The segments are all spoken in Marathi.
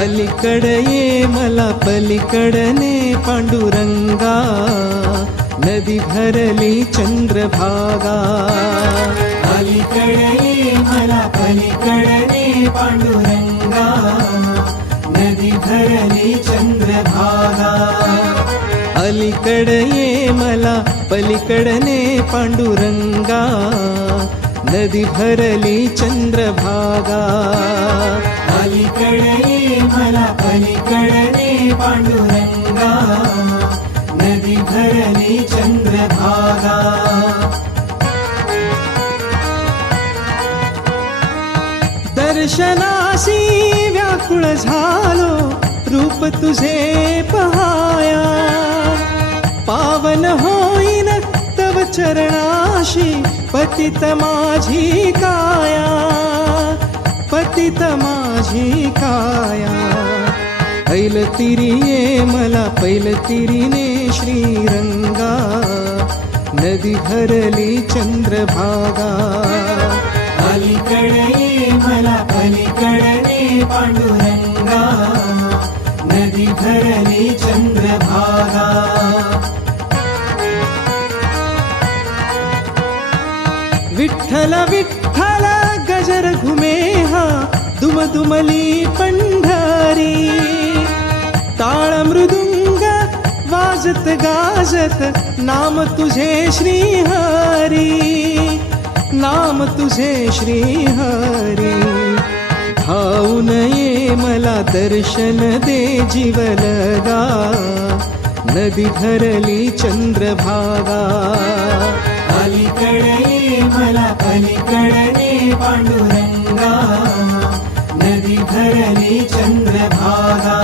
अलीकडे ये मला पलीकडने पांडुरंगा, नदी भरली चंद्रभागा. अलीकडे ये मला पलीकडने पांडुरंगा, नदी भरली चंद्रभागा. अलीकडे ये मला पलीकडने पांडुरंगा, नदी भरली चंद्रभागा. अलीकडे ये मला पलीकडने पांडुरंगा, नदी भरली चंद्रभागा. दर्शनासी व्याकुळ झालो रूप तुझे पहाया, पावन होईन तव चरणाशी पतित माझी काया, पतित माझी काया. ऐलतिरी ये मला पैलतिरीने श्रीरंगा, नदी भरली चंद्रभागा. अलीकडे ये मला पलीकडने पांडुरंगा, नदी भरली चंद्रभागा. विठ्ठल विठ्ठल गजर घुमे हा दुमदुमली पंढरी, टाळ मृदुंग वाजत गाजत नाम तुझे श्रीहरी, नाम तुझे श्रीहरी. धावून ये मला दर्शन दे जीवलगा, नदी भरली चंद्रभागा. अलीकडे ये मला पलीकडने पांडुरंगा, नदी भरली चंद्रभागा.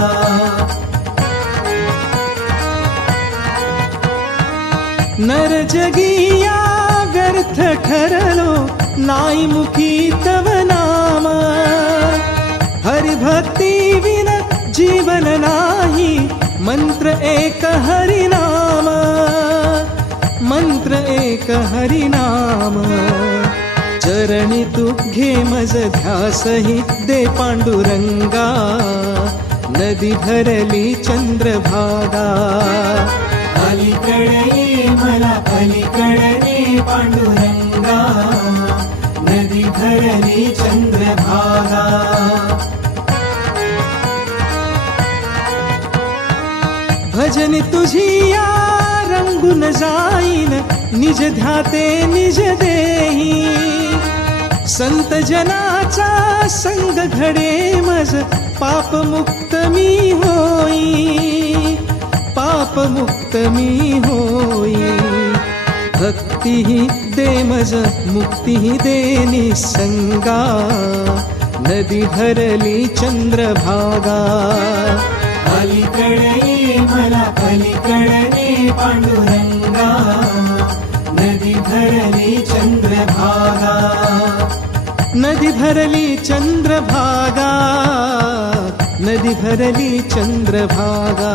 नर जगिया व्यर्थ ठरलो नाई मुखी तव नाम, हरिभक्ती विन जीवन नाही, मंत्र एक हरिनाम, मंत्र एक हरिनाम. चरणी तू घे मज ध्यासही दे पांडुरंगा, नदी भरली चंद्रभागा. अलीकडे ये मला पलीकडने पांडुरंगा, नदी भरली चंद्रभागा. भजन तुझी या रंगून जाईन, निज ध्याते निज देही. संत जनाचा संग घडे मज, पाप मुक्त मी होई, पाप मुक्त मी होई. भक्तीही दे मज मुक्तीही दे निसंगा, नदी भरली चंद्रभागा. अलीकडे ये मला पलीकडने पांडुरंगा, नदी भरली चंद्रभागा. नदी भरली चंद्रभागा, नदी भरली चंद्रभागा.